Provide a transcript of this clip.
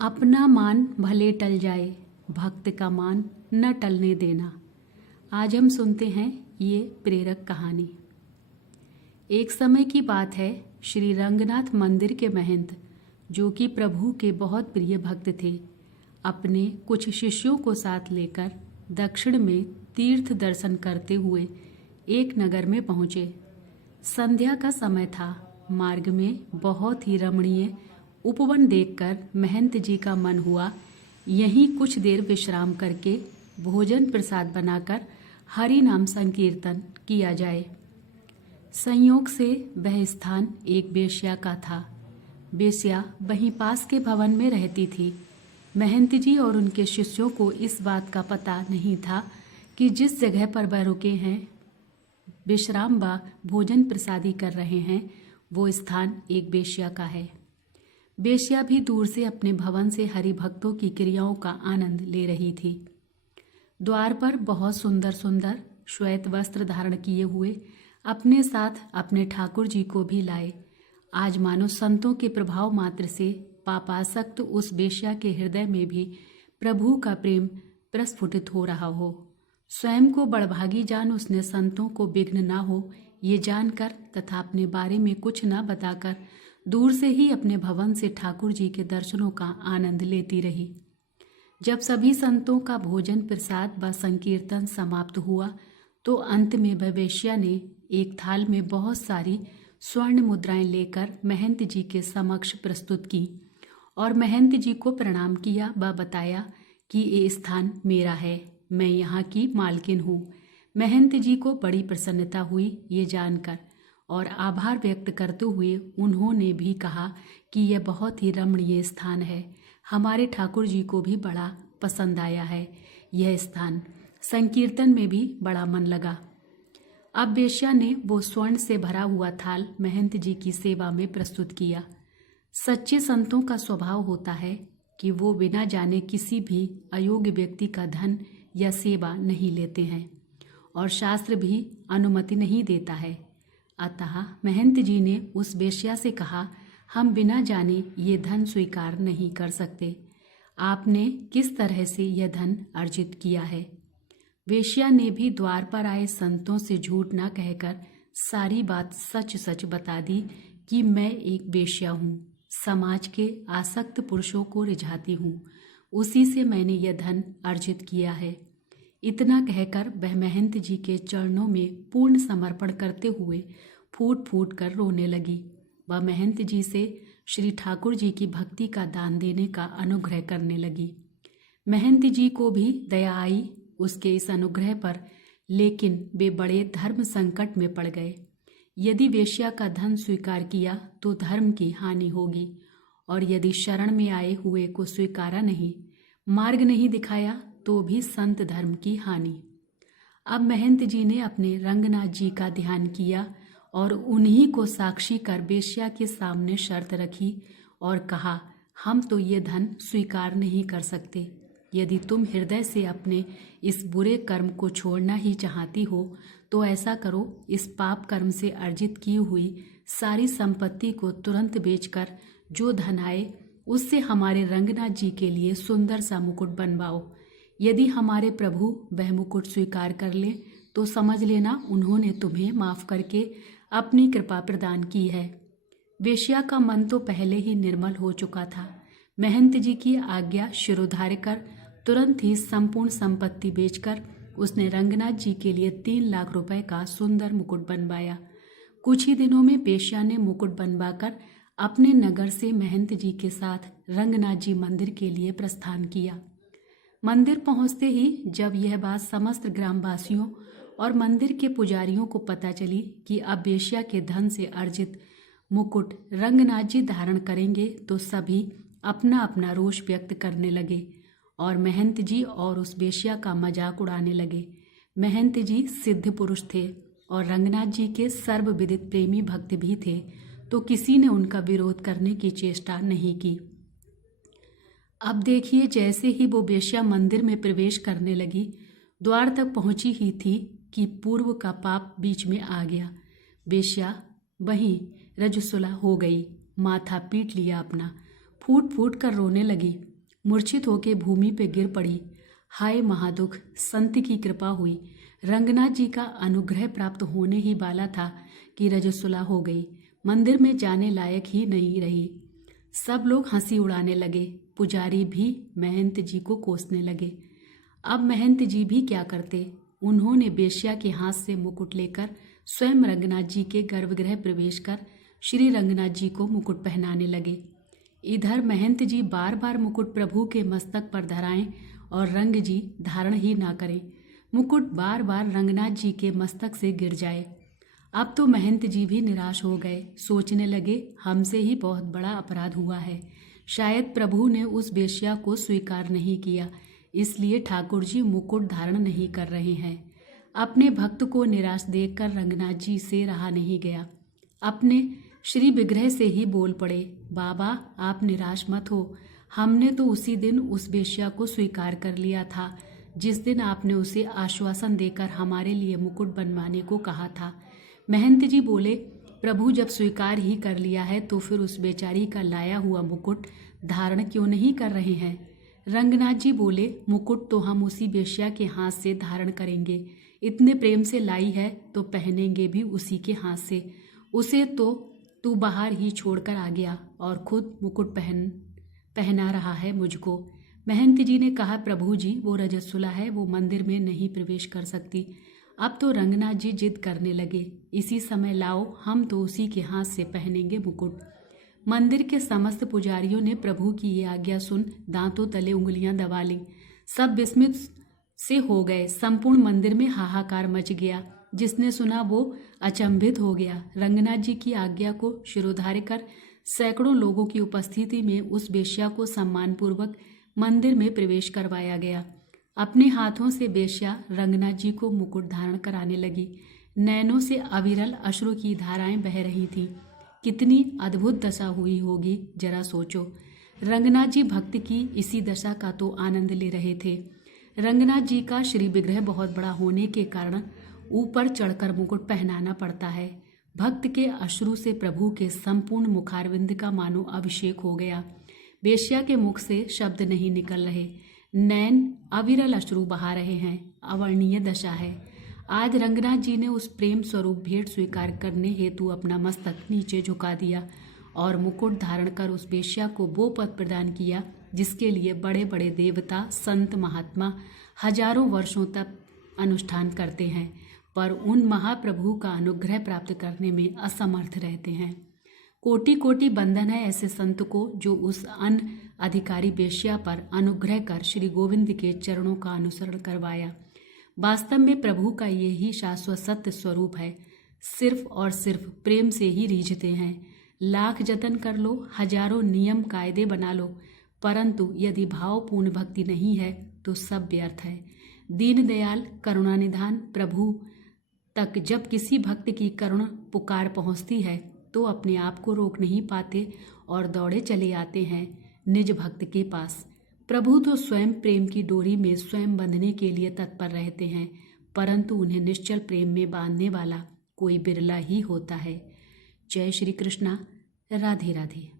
अपना मान भले टल जाए, भक्त का मान न टलने देना। आज हम सुनते हैं ये प्रेरक कहानी। एक समय की बात है, श्री रंगनाथ मंदिर के महंत, जो कि प्रभु के बहुत प्रिय भक्त थे, अपने कुछ शिष्यों को साथ लेकर दक्षिण में तीर्थ दर्शन करते हुए एक नगर में पहुँचे। संध्या का समय था। मार्ग में बहुत ही रमणीय उपवन देखकर महंत जी का मन हुआ यहीं कुछ देर विश्राम करके भोजन प्रसाद बनाकर हरि नाम संकीर्तन किया जाए। संयोग से वह स्थान एक वेश्या का था। वेश्या वहीं पास के भवन में रहती थी। महंत जी और उनके शिष्यों को इस बात का पता नहीं था कि जिस जगह पर वह रुके हैं, विश्राम व भोजन प्रसादी कर रहे हैं, वो स्थान एक वेश्या का है। वेश्या भी दूर से अपने भवन से हरि भक्तों की क्रियाओं का आनंद ले रही थी। द्वार पर बहुत सुंदर सुंदर श्वेत वस्त्र धारण किए हुए अपने साथ अपने ठाकुर जी को भी लाए। आज मानो संतों के प्रभाव मात्र से पापासक्त उस वेश्या के हृदय में भी प्रभु का प्रेम प्रस्फुटित हो रहा हो। स्वयं को बड़भागी जान उसने संतों को विघ्न ना हो ये जानकर तथा अपने बारे में कुछ न बताकर दूर से ही अपने भवन से ठाकुर जी के दर्शनों का आनंद लेती रही। जब सभी संतों का भोजन प्रसाद व संकीर्तन समाप्त हुआ तो अंत में वह वेश्या ने एक थाल में बहुत सारी स्वर्ण मुद्राएं लेकर महंत जी के समक्ष प्रस्तुत की और महंत जी को प्रणाम किया व बताया कि ये स्थान मेरा है, मैं यहाँ की मालकिन हूँ। महंत जी को बड़ी प्रसन्नता हुई ये जानकर और आभार व्यक्त करते हुए उन्होंने भी कहा कि यह बहुत ही रमणीय स्थान है, हमारे ठाकुर जी को भी बड़ा पसंद आया है यह स्थान, संकीर्तन में भी बड़ा मन लगा। अब वेश्या ने वो स्वर्ण से भरा हुआ थाल महंत जी की सेवा में प्रस्तुत किया। सच्चे संतों का स्वभाव होता है कि वो बिना जाने किसी भी अयोग्य व्यक्ति का धन या सेवा नहीं लेते हैं और शास्त्र भी अनुमति नहीं देता है। अतः महंत जी ने उस वेश्या से कहा, हम बिना जाने ये धन स्वीकार नहीं कर सकते। आपने किस तरह से यह धन अर्जित किया है? वेश्या ने भी द्वार पर आए संतों से झूठ न कहकर सारी बात सच सच बता दी कि मैं एक वेश्या हूँ, समाज के आसक्त पुरुषों को रिझाती हूँ, उसी से मैंने यह धन अर्जित किया है। इतना कहकर वह महंत जी के चरणों में पूर्ण समर्पण करते हुए फूट फूट कर रोने लगी। वह महंत जी से श्री ठाकुर जी की भक्ति का दान देने का अनुग्रह करने लगी। महंत जी को भी दया आई उसके इस अनुग्रह पर, लेकिन वे बड़े धर्म संकट में पड़ गए। यदि वेश्या का धन स्वीकार किया तो धर्म की हानि होगी और यदि शरण में आए हुए को स्वीकारा नहीं, मार्ग नहीं दिखाया तो भी संत धर्म की हानि। अब महंत जी ने अपने रंगनाथ जी का ध्यान किया और उन्हीं को साक्षी कर वेश्या के सामने शर्त रखी और कहा, हम तो ये धन स्वीकार नहीं कर सकते। यदि तुम हृदय से अपने इस बुरे कर्म को छोड़ना ही चाहती हो तो ऐसा करो, इस पाप कर्म से अर्जित की हुई सारी संपत्ति को तुरंत बेचकर जो धन आए उससे हमारे रंगनाथ जी के लिए सुंदर सा मुकुट बनवाओ। यदि हमारे प्रभु वह मुकुट स्वीकार कर ले तो समझ लेना उन्होंने तुम्हें माफ करके अपनी कृपा प्रदान की है। वेश्या का मन तो पहले ही निर्मल हो चुका था। महंत जी की आज्ञा शिरोधार्य कर तुरंत ही संपूर्ण संपत्ति बेचकर उसने रंगनाथ जी के लिए 3 लाख रुपए का सुंदर मुकुट बनवाया। कुछ ही दिनों में वेश्या ने मुकुट बनवाकर अपने नगर से महंत जी के साथ रंगनाथ जी मंदिर के लिए प्रस्थान किया। मंदिर पहुंचते ही जब यह बात समस्त ग्रामवासियों और मंदिर के पुजारियों को पता चली कि अब वेश्या के धन से अर्जित मुकुट रंगनाथ जी धारण करेंगे तो सभी अपना अपना रोष व्यक्त करने लगे और महंत जी और उस वेश्या का मजाक उड़ाने लगे। महंत जी सिद्ध पुरुष थे और रंगनाथ जी के सर्वविदित प्रेमी भक्त भी थे, तो किसी ने उनका विरोध करने की चेष्टा नहीं की। अब देखिए, जैसे ही वो वेश्या मंदिर में प्रवेश करने लगी, द्वार तक पहुंची ही थी कि पूर्व का पाप बीच में आ गया। वेश्या वहीं रजस्वला हो गई, माथा पीट लिया अपना, फूट फूट कर रोने लगी, मूर्छित होकर भूमि पे गिर पड़ी। हाय महादुख, संत की कृपा हुई। रंगनाथ जी का अनुग्रह प्राप्त होने ही वाला था कि रजस्वला हो गई, मंदिर में जाने लायक ही नहीं रही। सब लोग हंसी उड़ाने लगे, पुजारी भी महंत जी को कोसने लगे। अब महंत जी भी क्या करते। उन्होंने बेश्या के हाथ से मुकुट लेकर स्वयं रंगनाथ जी के गर्भगृह प्रवेश कर श्री रंगनाथ जी को मुकुट पहनाने लगे। इधर महंत जी बार बार मुकुट प्रभु के मस्तक पर धराएं और रंग जी धारण ही ना करें। मुकुट बार बार रंगनाथ जी के मस्तक से गिर जाए। अब तो महंत जी भी निराश हो गए, सोचने लगे हमसे ही बहुत बड़ा अपराध हुआ है। शायद प्रभु ने उस बेश्या को स्वीकार नहीं किया, इसलिए ठाकुर जी मुकुट धारण नहीं कर रहे हैं। अपने भक्त को निराश देखकर रंगनाथ जी से रहा नहीं गया। अपने श्री विग्रह से ही बोल पड़े, बाबा आप निराश मत हो, हमने तो उसी दिन उस बेश्या को स्वीकार कर लिया था जिस दिन आपने उसे आश्वासन देकर हमारे लिए मुकुट बनवाने को कहा था। महंत जी बोले, प्रभु जब स्वीकार ही कर लिया है तो फिर उस बेचारी का लाया हुआ मुकुट धारण क्यों नहीं कर रहे हैं। रंगनाथ जी बोले, मुकुट तो हम उसी बेश्या के हाथ से धारण करेंगे, इतने प्रेम से लाई है तो पहनेंगे भी उसी के हाथ से। उसे तो तू बाहर ही छोड़कर आ गया और खुद मुकुट पहना रहा है मुझको। महंत जी ने कहा, प्रभु जी वो रजस्वला है, वो मंदिर में नहीं प्रवेश कर सकती। अब तो रंगनाथ जी जिद करने लगे, इसी समय लाओ, हम तो उसी के हाथ से पहनेंगे मुकुट। मंदिर के समस्त पुजारियों ने प्रभु की ये आज्ञा सुन दांतों तले उंगलियां दबा ली। सब विस्मित से हो गए। संपूर्ण मंदिर में हाहाकार मच गया। जिसने सुना वो अचंभित हो गया। रंगनाथ जी की आज्ञा को शिरोधार्य कर सैकड़ों लोगों की उपस्थिति में उस बेश्या को सम्मानपूर्वक मंदिर में प्रवेश करवाया गया। अपने हाथों से बेश्या रंगनाथ जी को मुकुट धारण कराने लगी। नैनों से अविरल अश्रु की धाराएं बह रही थीं। कितनी अद्भुत दशा हुई होगी, जरा सोचो। रंगनाथ जी भक्त की इसी दशा का तो आनंद ले रहे थे। रंगनाथ जी का श्री विग्रह बहुत बड़ा होने के कारण ऊपर चढ़कर मुकुट पहनाना पड़ता है। भक्त के अश्रु से प्रभु के संपूर्ण मुखारविंद का मानो अभिषेक हो गया। बेश्या के मुख से शब्द नहीं निकल रहे, नैन अविरल अश्रु बहा रहे हैं। अवर्णीय दशा है। आज रंगनाथ जी ने उस प्रेम स्वरूप भेंट स्वीकार करने हेतु अपना मस्तक नीचे झुका दिया और मुकुट धारण कर उस बेश्या को वो पद प्रदान किया जिसके लिए बड़े बड़े देवता, संत, महात्मा हजारों वर्षों तक अनुष्ठान करते हैं, पर उन महाप्रभु का अनुग्रह प्राप्त करने में असमर्थ रहते हैं। कोटि कोटि बंधन है ऐसे संत को जो उस अन अधिकारी बेश्या पर अनुग्रह कर श्री गोविंद के चरणों का अनुसरण करवाया। वास्तव में प्रभु का ये ही शाश्वत सत्य स्वरूप है। सिर्फ और सिर्फ प्रेम से ही रीझते हैं। लाख जतन कर लो, हजारों नियम कायदे बना लो, परंतु यदि भावपूर्ण भक्ति नहीं है तो सब व्यर्थ है। दीनदयाल करुणानिधान प्रभु तक जब किसी भक्त की करुण पुकार पहुंचती है तो अपने आप को रोक नहीं पाते और दौड़े चले आते हैं निज भक्त के पास। प्रभु तो स्वयं प्रेम की डोरी में स्वयं बंधने के लिए तत्पर रहते हैं, परंतु उन्हें निश्चल प्रेम में बांधने वाला कोई बिरला ही होता है। जय श्री कृष्णा। राधे राधे।